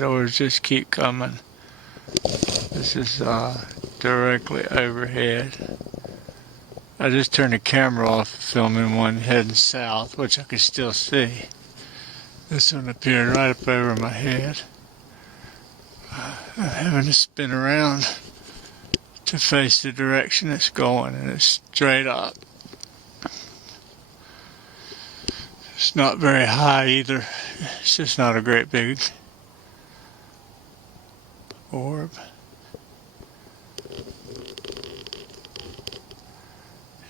Or just keep coming. This is directly overhead. I just turned the camera off, filming one heading south, which I can still see. This one appeared right up over my head. I'm having to spin around to face the direction it's going, and it's straight up. It's not very high either. It's just not a great big orb.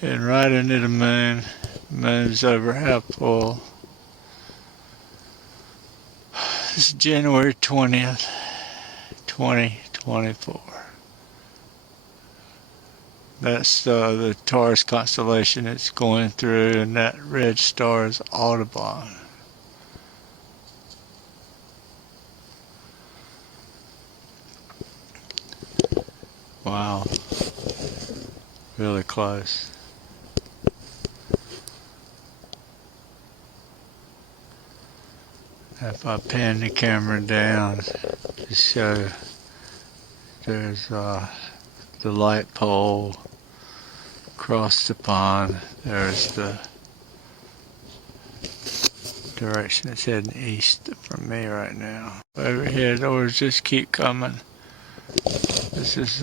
And right into the moon. Moon's over half full. This is January 20th, 2024. That's the Taurus constellation it's going through, and that red star is Audubon. Wow. Really close. If I pan the camera down to show, there's the light pole across the pond. There's the direction it's heading east from me right now. Overhead, Orbs just keep coming. This is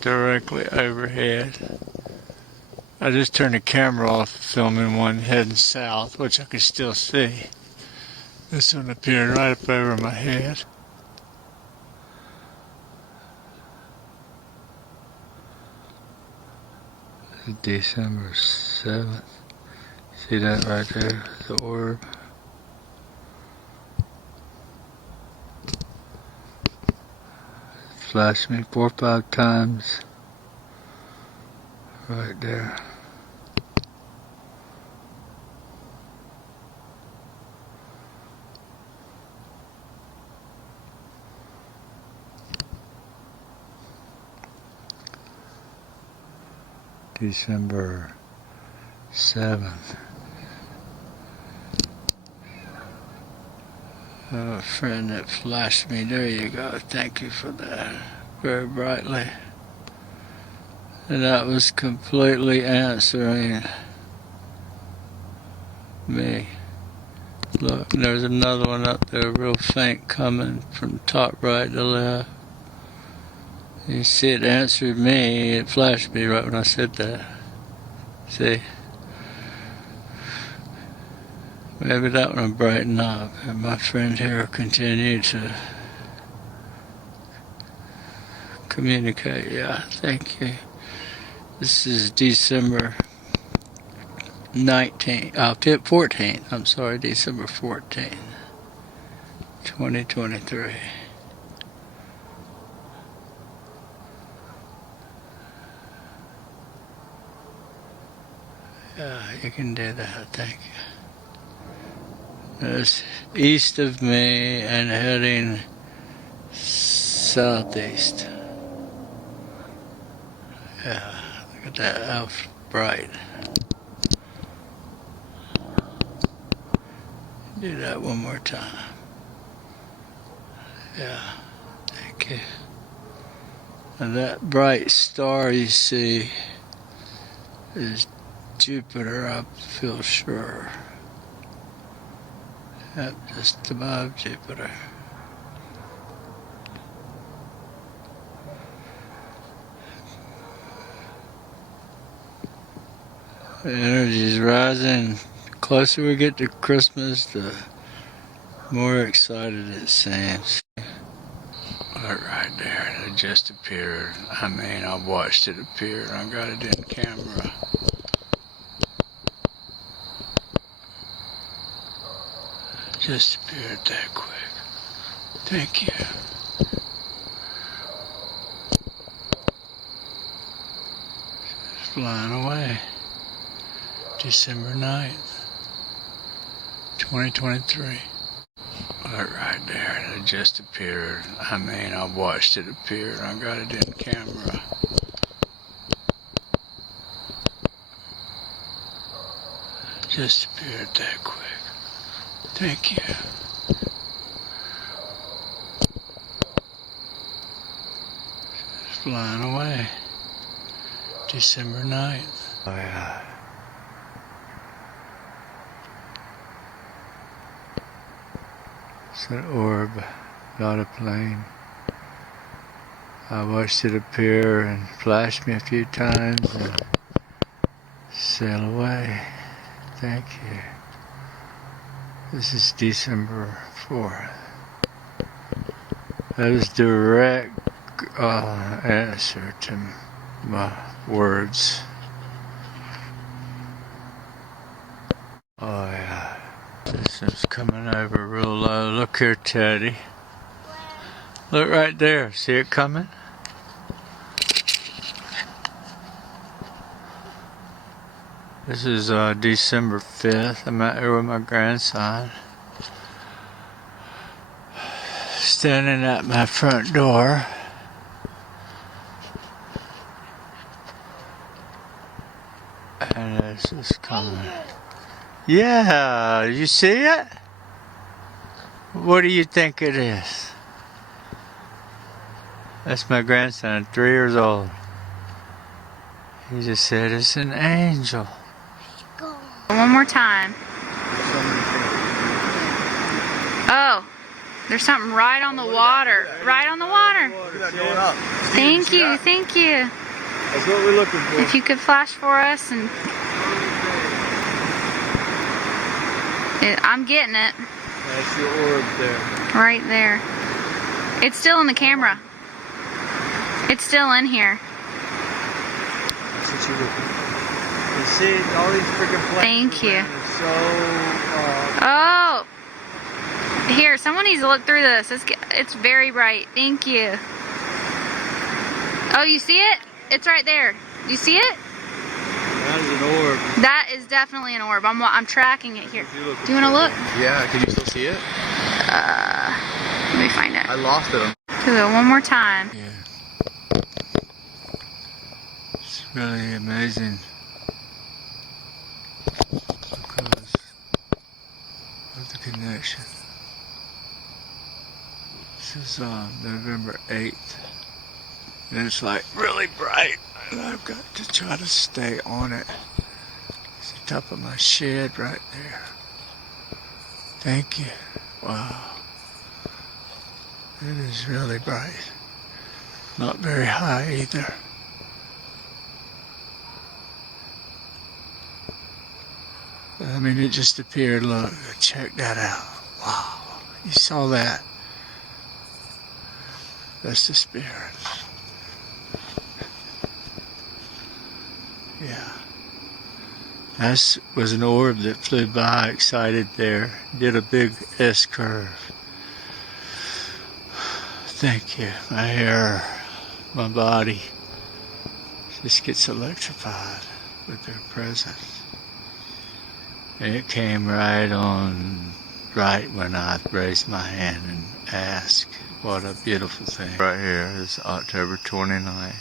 directly overhead. I just turned the camera off, filming one heading south, which I can still see. This one appeared right up over my head. December 7th. See that right there? The orb. Flashed me 4 or 5 times. Right there. December 7th. A friend that flashed me. There you go. Thank you for that. Very brightly. And that was completely answering me. Look, there's another one up there, real faint, coming from top right to left. You see, it answered me. It flashed me right when I said that. See? Maybe that one will brighten up. And my friend here continued to communicate. Yeah, thank you. This is December 14th. I'm sorry, December 14th, 2023. Yeah, you can do that, thank you. It's east of me and heading southeast. Yeah, look at that, how bright. Do that one more time. Yeah, thank you. And that bright star you see is Jupiter, I feel sure. Yep, just above Jupiter. The energy is rising. The closer we get to Christmas, the more excited it seems. Right there, it just appeared. I mean, I watched it appear. I got it in camera. Just appeared that quick. Thank you. It's flying away. December 9th, 2023. Right there, it just appeared. I mean, I watched it appear. I got it in camera. just appeared that quick. Thank you. It's flying away. December 9th. Oh yeah. It's an orb, not a plane. I watched it appear and flash me a few times and sail away. Thank you. This is December 4th. That is direct answer to my words. Oh yeah. This is coming over real low. Look here, Teddy. Look right there. See it coming? This is December 5th. I'm out here with my grandson. Standing at my front door. And this is coming. Yeah, you see it? What do you think it is? That's my grandson, 3 years old. He just said it's an angel. One more time. Oh, there's something right on the water. Right on the water. Thank you, thank you. That's what we're looking for. If you could flash for us and... I'm getting it. That's your orb there. Right there. It's still in the camera. It's still in here. That's what you're looking for. You see all these freaking planes. Thank you. So, Oh! Here, someone needs to look through this. It's very bright. Thank you. Oh, you see it? It's right there. You see it? that is an orb. That is definitely an orb. I'm tracking it here. Do you want to look? Yeah, can you still see it? Let me find it. I lost it. Do it one more time. Yeah. It's really amazing. Because of the connection. This is November 8th. And it's like really bright. And I've got to try to stay on it. It's the top of my shed right there. Thank you. Wow. It is really bright. Not very high either. I mean, it just appeared. Look, check that out. Wow. You saw that? That's the Spirit. Yeah. That was an orb that flew by, excited there. Did a big S curve. Thank you. My hair, my body just gets electrified with their presence. And it came right when I raised my hand and asked. What a beautiful thing. Right here is October 29th.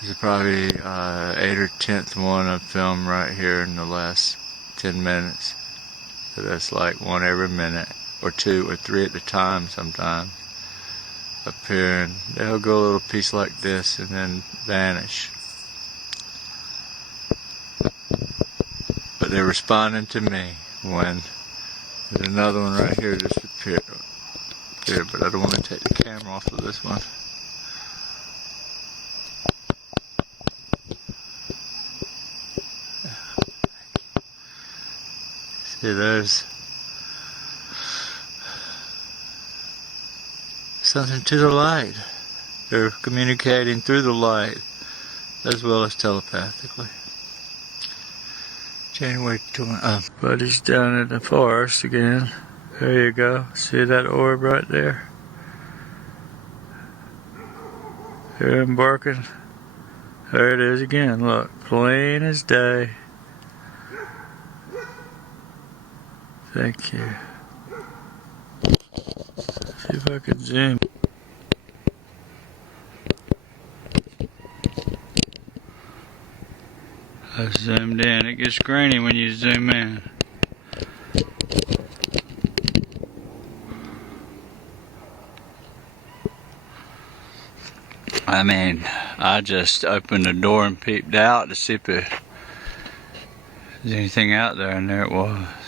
This is probably 8th or 10th one I've filmed right here in the last 10 minutes. So that's like one every minute, or 2 or 3 at a time sometimes. Up here, and they'll go a little piece like this and then vanish. But they're responding to me when there's another one right here just appeared. There, but I don't want to take the camera off of this one. See, there's something to the light. They're communicating through the light as well as telepathically. January 20th. Buddy's down in the forest again. There you go. See that orb right there? Hear him barking? There it is again. Look, plain as day. Thank you. See if I can zoom. I zoomed in. It gets grainy when you zoom in. I mean, I just opened the door and peeped out to see if there's anything out there, and there it was.